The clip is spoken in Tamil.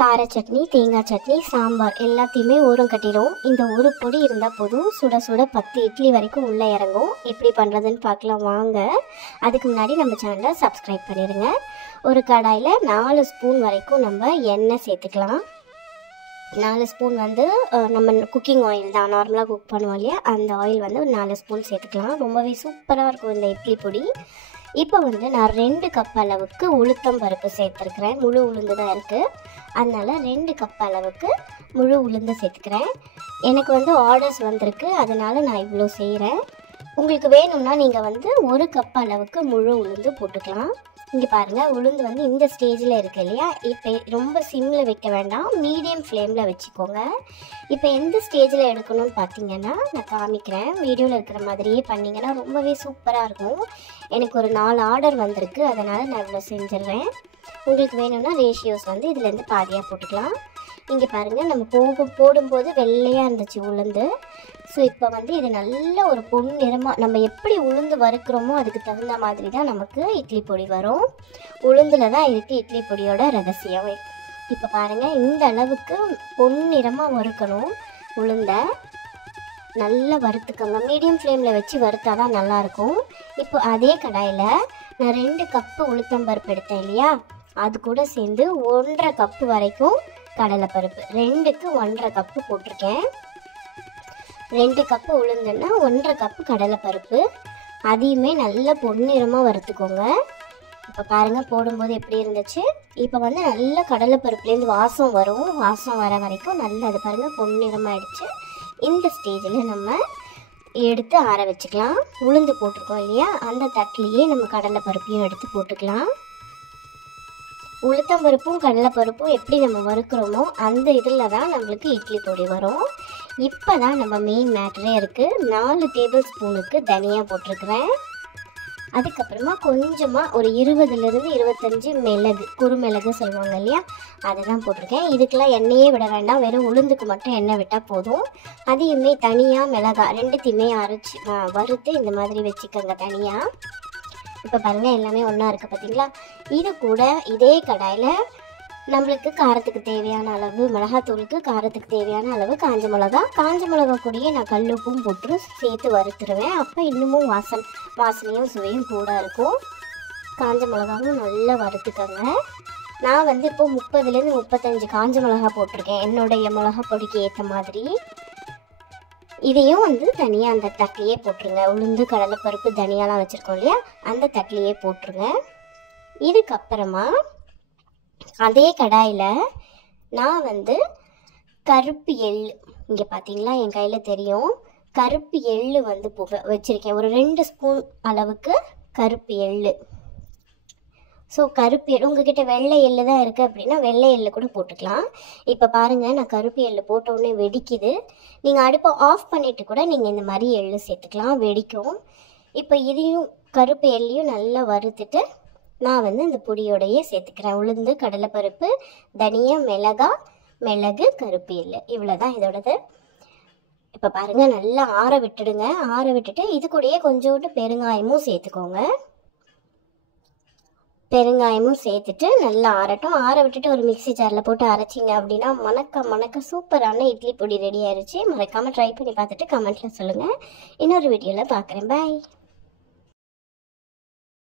கார சட்னி, தேங்காய் சட்னி, சாம்பார் எல்லாத்தையுமே ஓரம் கட்டிடும். இந்த ஒரு பொடி இருந்தால் போதும், சுட சுட 10 இட்லி வரைக்கும் உள்ளே இறங்கும். எப்படி பண்ணுறதுன்னு பார்க்கலாம் வாங்க. அதுக்கு முன்னாடி நம்ம சேனலை சப்ஸ்கிரைப் பண்ணிடுங்க. ஒரு கடாயில் 4 ஸ்பூன் வரைக்கும் நம்ம எண்ணெய் சேர்த்துக்கலாம். 4 ஸ்பூன் வந்து நம்ம குக்கிங் ஆயில் தான், நார்மலாக குக் பண்ணுவோம் இல்லையா, அந்த ஆயில் வந்து ஒரு 4 ஸ்பூன் சேர்த்துக்கலாம். ரொம்பவே சூப்பராக இருக்கும் இந்த இட்லி பொடி. இப்போ வந்து நான் 2 கப் அளவுக்கு உளுத்தம் பருப்பு சேர்த்துருக்குறேன். முழு உளுந்து தான் இருக்குது, அதனால் 2 கப் அளவுக்கு முழு உளுந்து சேர்த்துக்கிறேன். எனக்கு வந்து ஆர்டர்ஸ் வந்திருக்கு, அதனால் நான் இவ்வளோ செய்கிறேன். உங்களுக்கு வேணும்னா நீங்கள் வந்து 1 கப் அளவுக்கு முழு உளுந்து போட்டுக்கலாம். இங்கே பாருங்கள், உளுந்து வந்து இந்த ஸ்டேஜில் இருக்குது இல்லையா. இப்போ ரொம்ப சிம்மில் வைக்க வேண்டாம், மீடியம் ஃப்ளேமில் வச்சுக்கோங்க. இப்போ எந்த ஸ்டேஜில் எடுக்கணும்னு பார்த்தீங்கன்னா நான் காமிக்கிறேன். வீடியோவில் இருக்கிற மாதிரியே பண்ணிங்கன்னா ரொம்பவே சூப்பராக இருக்கும். எனக்கு ஒரு 4 ஆர்டர் வந்திருக்கு, அதனால் நான் இவ்வளோ செஞ்சிடுறேன். உங்களுக்கு வேணும்னா ரேஷியோஸ் வந்து இதுலேருந்து பாதியாக போட்டுக்கலாம். இங்கே பாருங்கள், நம்ம போடும்போது வெள்ளையாக இருந்துச்சு உளுந்து. ஸோ இப்போ வந்து இது நல்ல ஒரு பொன்னிறமாக, நம்ம எப்படி உளுந்து வறுக்கிறோமோ அதுக்கு தகுந்த மாதிரி தான் நமக்கு இட்லி பொடி வரும். உளுந்தில் தான் இருக்குது இட்லி பொடியோட ரகசியம். இப்போ பாருங்கள், இந்த அளவுக்கு பொன்னிறமாக வறுக்கணும். உளுந்தை நல்லா வறுத்துக்கோங்க, மீடியம் ஃப்ளேமில் வச்சு வறுத்தா தான் நல்லாயிருக்கும். இப்போ அதே கடாயில் நான் 2 கப்பு உளுத்தம்பருப்பு எடுத்தேன் இல்லையா, அது கூட சேர்ந்து 1.5 கப்பு வரைக்கும் கடலைப்பருப்பு, 2க்கு 1.5 கப்பு போட்டிருக்கேன். 2 கப்பு உளுந்துன்னா 1.5 கப்பு கடலைப்பருப்பு, அதையுமே நல்லா பொன்னிறமாக வறுத்துக்கோங்க. இப்போ பாருங்கள், போடும்போது எப்படி இருந்துச்சு. இப்போ வந்து நல்ல கடலைப்பருப்புலேருந்து வாசம் வரும், வாசம் வர வரைக்கும் நல்லா அது பாருங்கள் பொன்னிறமாகிடுச்சு. இந்த ஸ்டேஜில் நம்ம எடுத்து ஆற வச்சுக்கலாம். உளுந்து போட்டிருக்கோம் இல்லையா, அந்த தட்டிலேயே நம்ம கடலைப்பருப்பையும் எடுத்து போட்டுக்கலாம். உளுத்தம்பருப்பும் கடலைப்பருப்பும் எப்படி நம்ம வறுக்கிறோமோ அந்த இதில் தான் நம்மளுக்கு இட்லி பொடி வரும். இப்போ தான் நம்ம மெயின் மேட்டரே இருக்குது. 4 டேபிள் ஸ்பூனுக்கு தனியா போட்டிருக்கிறேன். அதுக்கப்புறமா கொஞ்சமாக ஒரு 20லேருந்து 25 மிளகு, குறுமிளகு சொல்லுவாங்க இல்லையா, அதை தான் போட்டிருக்கேன். இதுக்கெல்லாம் எண்ணெயே விட வேண்டாம், வெறும் உளுந்துக்கு மட்டும் எண்ணெய் விட்டால் போதும். அதையுமே தனியாக மிளகாய் 2த்தையுமே அரைச்சி வறுத்து இந்த மாதிரி வச்சுக்கோங்க தனியாக. இப்போ பாருங்கள், எல்லாமே ஒன்றா இருக்குது பார்த்தீங்களா. இது கூட இதே கடாயில் நம்மளுக்கு காரத்துக்கு தேவையான அளவு மிளகாத்தூளுக்கு, காரத்துக்கு தேவையான அளவு காஞ்ச மிளகா கூடயே நான் கல்லுப்பும் போட்டு சேர்த்து வறுத்துருவேன். அப்போ இன்னமும் வாசனையும் சுவையும் கூட இருக்கும். காஞ்ச மிளகாவும் நல்லா வறுத்துக்கோங்க. நான் வந்து இப்போ 30லேருந்து 35 காஞ்ச மிளகா போட்டிருக்கேன், என்னுடைய மிளகா பொடிக்கு ஏற்ற மாதிரி. இதையும் வந்து தனியாக அந்த தட்டிலேயே போட்டுருங்க. உளுந்து கடலைப்பருப்பு தனியாலாம் வச்சுருக்கோம் இல்லையா, அந்த தட்டிலேயே போட்டுருங்க. இதுக்கப்புறமா அதே கடாயில் நான் வந்து கருப்பு எள், இங்கே பார்த்தீங்களா என் கையில் தெரியும், கருப்பு எள் வந்து வச்சுருக்கேன். ஒரு 2 ஸ்பூன் அளவுக்கு கருப்பு எள். ஸோ கருப்பு எள், உங்ககிட்ட வெள்ளை எள் தான் இருக்குது அப்படின்னா வெள்ளை எள் கூட போட்டுக்கலாம். இப்போ பாருங்கள், நான் கருப்பு எள் போட்ட உடனே வெடிக்குது. நீங்கள் அடுப்பை ஆஃப் பண்ணிவிட்டு கூட நீங்கள் இந்த மாதிரி எள் சேர்த்துக்கலாம், வெடிக்கும். இப்போ இதையும் கருப்பு எள்ளையும் நல்லா வறுத்துட்டு நான் வந்து இந்த பொடியோடையே சேர்த்துக்கிறேன். உளுந்து கடலைப்பருப்பு தனியா மிளகு கருப்பு எள், இவ்வளோ தான் இதோடது. இப்போ பாருங்கள், நல்லா ஆற விட்டுடுங்க. ஆற விட்டுட்டு இது கூடயே கொஞ்சோண்டு பெருங்காயமும் சேர்த்துக்கோங்க. பெருங்காயமும் சேர்த்துட்டு நல்லா ஆறட்டும். ஆற விட்டுட்டு ஒரு மிக்ஸி ஜாரில் போட்டு அரைச்சிங்க அப்படின்னா மணக்க சூப்பரான இட்லி பொடி ரெடி ஆயிடுச்சு. மறக்காமல் ட்ரை பண்ணி பார்த்துட்டு கமெண்ட்டில் சொல்லுங்கள். இன்னொரு வீடியோவில் பார்க்குறேன். பாய்.